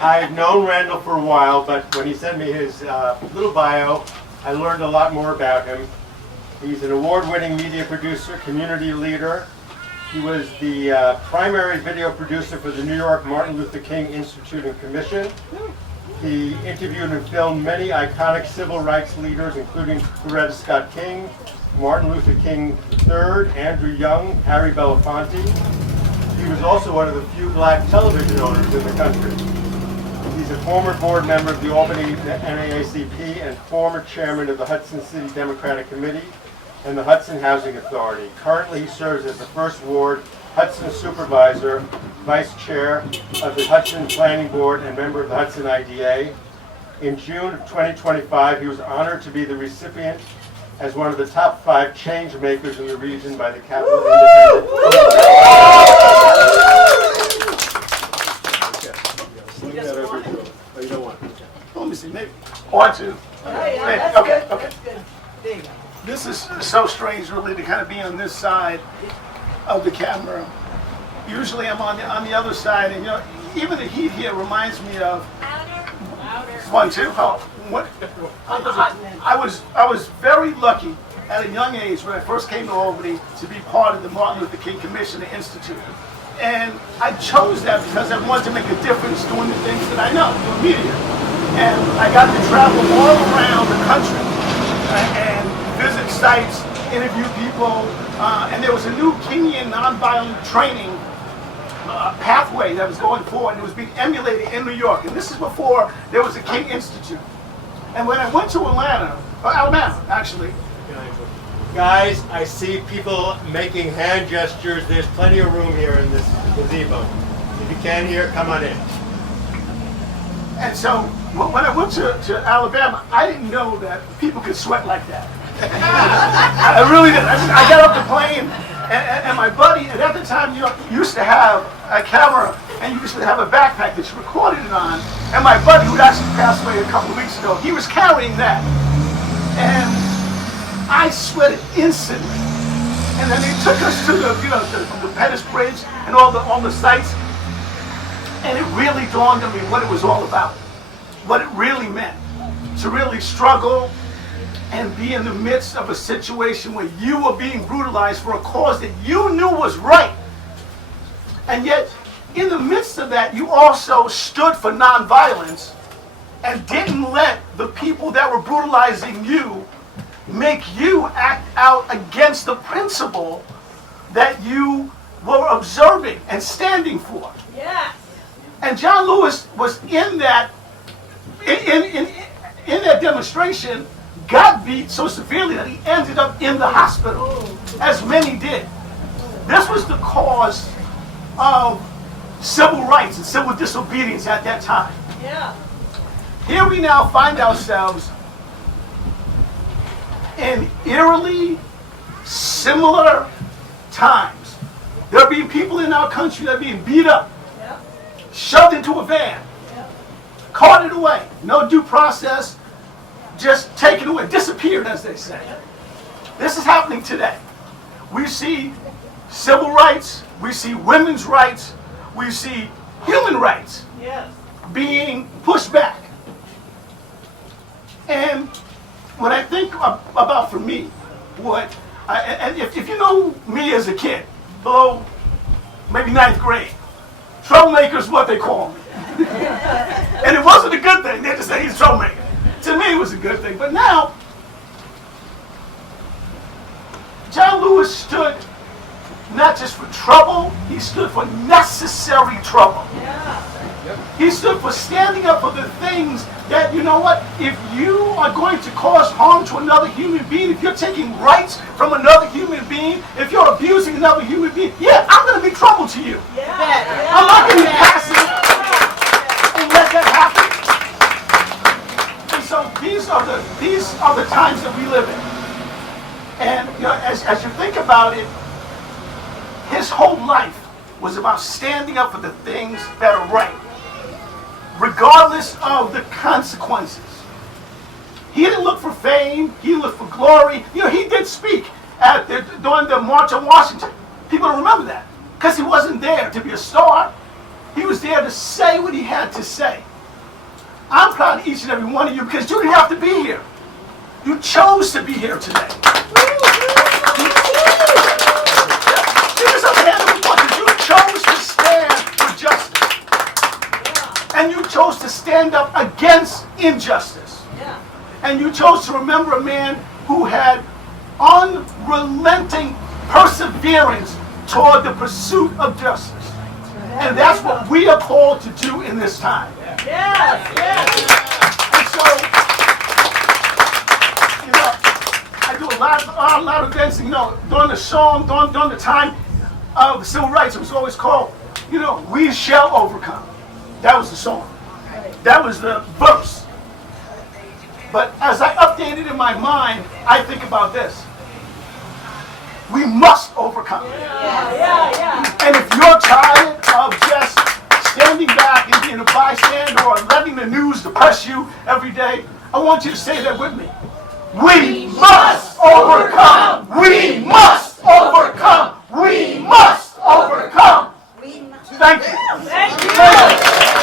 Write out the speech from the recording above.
I've known Randall for a while, but when he sent me his little bio, I learned a lot more about him. He's an award-winning media producer, community leader. He was the primary video producer for the New York Martin Luther King Institute and Commission. He interviewed and filmed many iconic civil rights leaders, including Coretta Scott King, Martin Luther King III, Andrew Young, Harry Belafonte. He was also one of the few black television owners in the country. He's a former board member of the Albany NAACP and former chairman of the Hudson City Democratic Committee and the Hudson Housing Authority. Currently, he serves as the First Ward Hudson Supervisor, Vice Chair of the Hudson Planning Board, and member of the Hudson IDA. In June of 2025, he was honored to be the recipient as one of the top 5 change makers in the region by the Capital Independent. You don't want. Let me see, maybe 1, 2. Okay. This is so strange, really, to kind of be on this side of the camera. Usually, I'm on the other side, and even the heat here reminds me of. Louder. 1, 2. Oh, what? I was very lucky at a young age when I first came to Albany to be part of the Martin Luther King Commission and Institute. And I chose that because I wanted to make a difference doing the things that I know, doing media. And I got to travel all around the country and visit sites, interview people, and there was a new Kingian nonviolent training pathway that was going forward, and it was being emulated in New York. And this is before there was a King Institute. And when I went to Alabama, actually. Guys, I see people making hand gestures. There's plenty of room here in this gazebo. If you can't hear, come on in. And so when I went to Alabama, I didn't know that people could sweat like that. I really didn't. I got off the plane, and my buddy, and at the time, used to have a camera, and you used to have a backpack that you recorded it on. And my buddy, who actually passed away a couple of weeks ago, he was carrying that. And I sweated instantly. And then they took us to the Pettus Bridge and all the sites. And it really dawned on me what it was all about. What it really meant to really struggle and be in the midst of a situation where you were being brutalized for a cause that you knew was right. And yet, in the midst of that, you also stood for nonviolence and didn't let the people that were brutalizing you make you act out against the principle that you were observing and standing for. Yes. And John Lewis was in that in that demonstration, got beat so severely that he ended up in the hospital, as many did. This was the cause of civil rights and civil disobedience at that time. Yeah. Here we now find ourselves in eerily similar times. There are being people in our country that are being beat up, shoved into a van, carted away, no due process, just taken away, disappeared, as they say. This is happening today. We see civil rights, we see women's rights, we see human rights being pushed back. And when I think about, for me, if you know me as a kid, below maybe 9th grade, troublemaker is what they call me. And it wasn't a good thing. They just say he's a troublemaker. To me, it was a good thing. But now, John Lewis stood not just for trouble, he stood for necessary trouble. He stood for standing up for the things that, you know what, if you are going to cause harm to another human being, if you're taking rights from another human being, if you're abusing another human being, I'm going to be trouble to you. I'm not going to be passive and let that happen. And so these are the times that we live in. And as you think about it, his whole life was about standing up for the things that are right, regardless of the consequences. He didn't look for fame. He didn't look for glory. He did speak during the March on Washington. People don't remember that because he wasn't there to be a star. He was there to say what he had to say. I'm proud of each and every one of you because you didn't have to be here. You chose to be here today. Give yourself a hand of applause because you chose to stand for justice. And you chose to stand up against injustice. And you chose to remember a man who had unrelenting perseverance toward the pursuit of justice. And that's what we are called to do in this time. And so, I do a lot of events, during the song, during the time of the civil rights, it was always called, we shall overcome. That was the song. That was the verse. But as I update it in my mind, I think about this. We must overcome. And if you're tired of just standing back and being a bystander or letting the news depress you every day, I want you to say that with me. We must overcome. We must overcome. We must overcome. Thank you. Thank you.